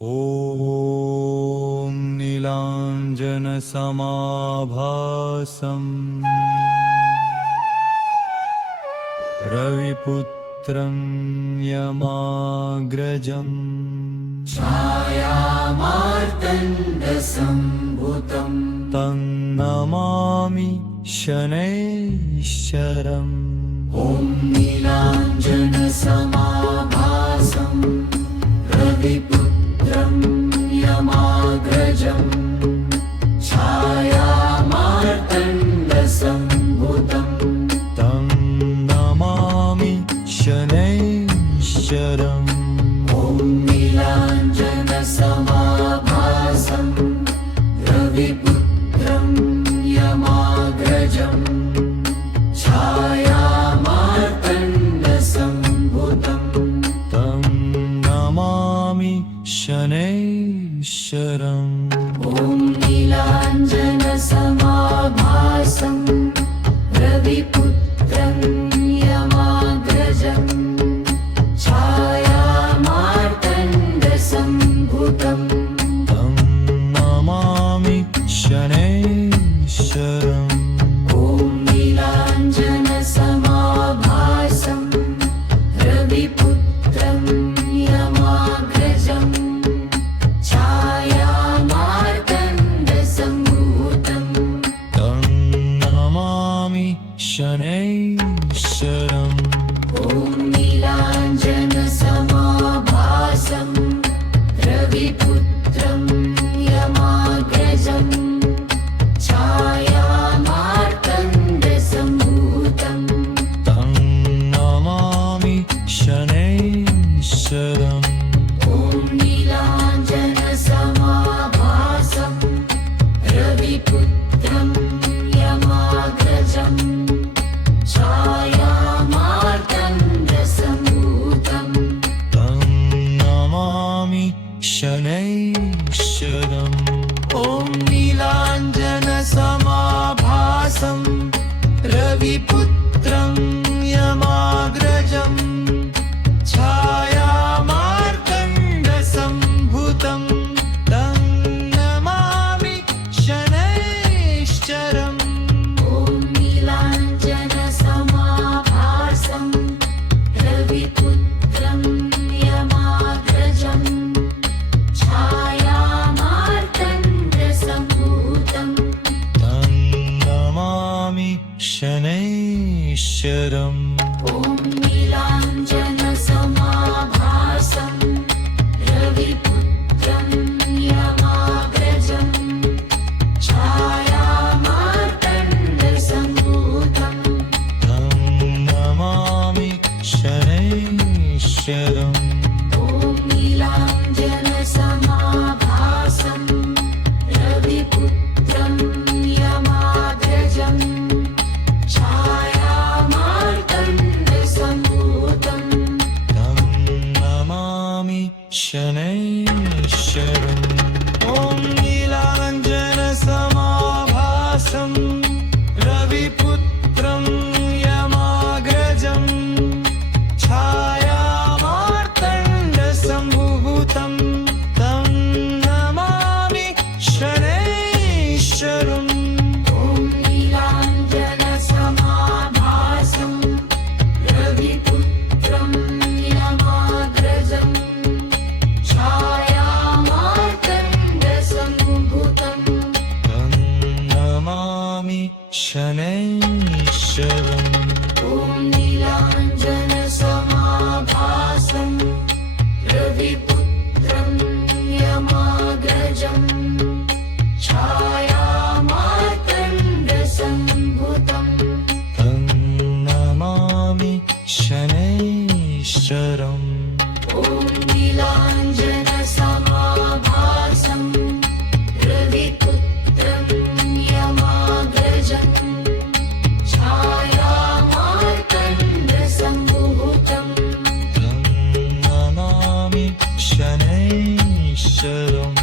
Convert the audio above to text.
ॐ नीलाञ्जनसमाभासम् रविपुत्रं यमाग्रजम् छायामार्तण्डसम्भूतं तन्नमामि शनैश्चरम् ॐ नीलाञ्जनसमाभासं रविपुत्रं यमाग्रजम् छायामार्तण्डसम्भूतं तन्नमामि शनैश्चरम् ॐ नीलाञ्जनसमाभासं रविपुत्रं यमाग्रजम् छायामार्तण्डसम्भूतं तन्नमामि शनैश्चरम् ॐ नीलाञ्जनसमाभासं रविपुत्रं यमाग्रजम् छायामार्तण्डसम्भूतं तन्नमामि शनैश्चरम् ॐ नीलाञ्जनसमाभासं रविपुत्रं यमाग्रजम् छायामार्तण्डसम्भूतं तन्नमामि शनैश्चरम् ॐ नीलाञ्जनसमाभासं रविपुत्रं यमाग्रजम् छायामार्तण्डसम्भूतं तन्नमामि शनैश्चरम् ॐ नीलाञ्जनसमाभासं रविपुत्रं यमाग्रजम् छायामार्तण्डसम्भूतं तन्नमामि शनैश्चरम् ॐ नीलाञ्जनसमाभासं रविपुत्रं यमाग्रजम् छायामार्तण्डसम्भूतं तन्नमामि शनैश्चरम् ॐ नीलाञ्जनसमाभासं रविपुत्रं यमाग्रजम् छायामार्तण्डसम्भूतं तन्नमामि शनैश्चरम् ॐ नीलाञ्जनसमाभासं रविपुत्रं यमाग्रजम् छायामार्तण्डसम्भूतं तन्नमामि शनैश्चरम् ॐ नीलाञ्जनसमाभासं रविपुत्रं यमाग्रजम् छायामार्तण्डसम्भूतं तन्नमामि शनैश्चरम् ॐ नीलाञ्जनसमाभासं रविपुत्रं यमाग्रजम् छायामार्तण्डसम्भूतं तन्नमामि शनैश्चरम् ॐ नीलाञ्जनसमाभासं रविपुत्रं यमाग्रजम् छायामार्तण्डसम्भूतं तन्नमामि शनैश्चरम् ॐ नीलाञ्जनसमाभासं रविपुत्रं यमाग्रजम् छायामार्तण्डसम्भूतं तन्नमामि शनैश्चरम् ॐ नीलाञ्जनसमाभासं रविपुत्रं यमाग्रजम् छायामार्तण्डसम्भूतं तन्नमामि शनैश्चरम्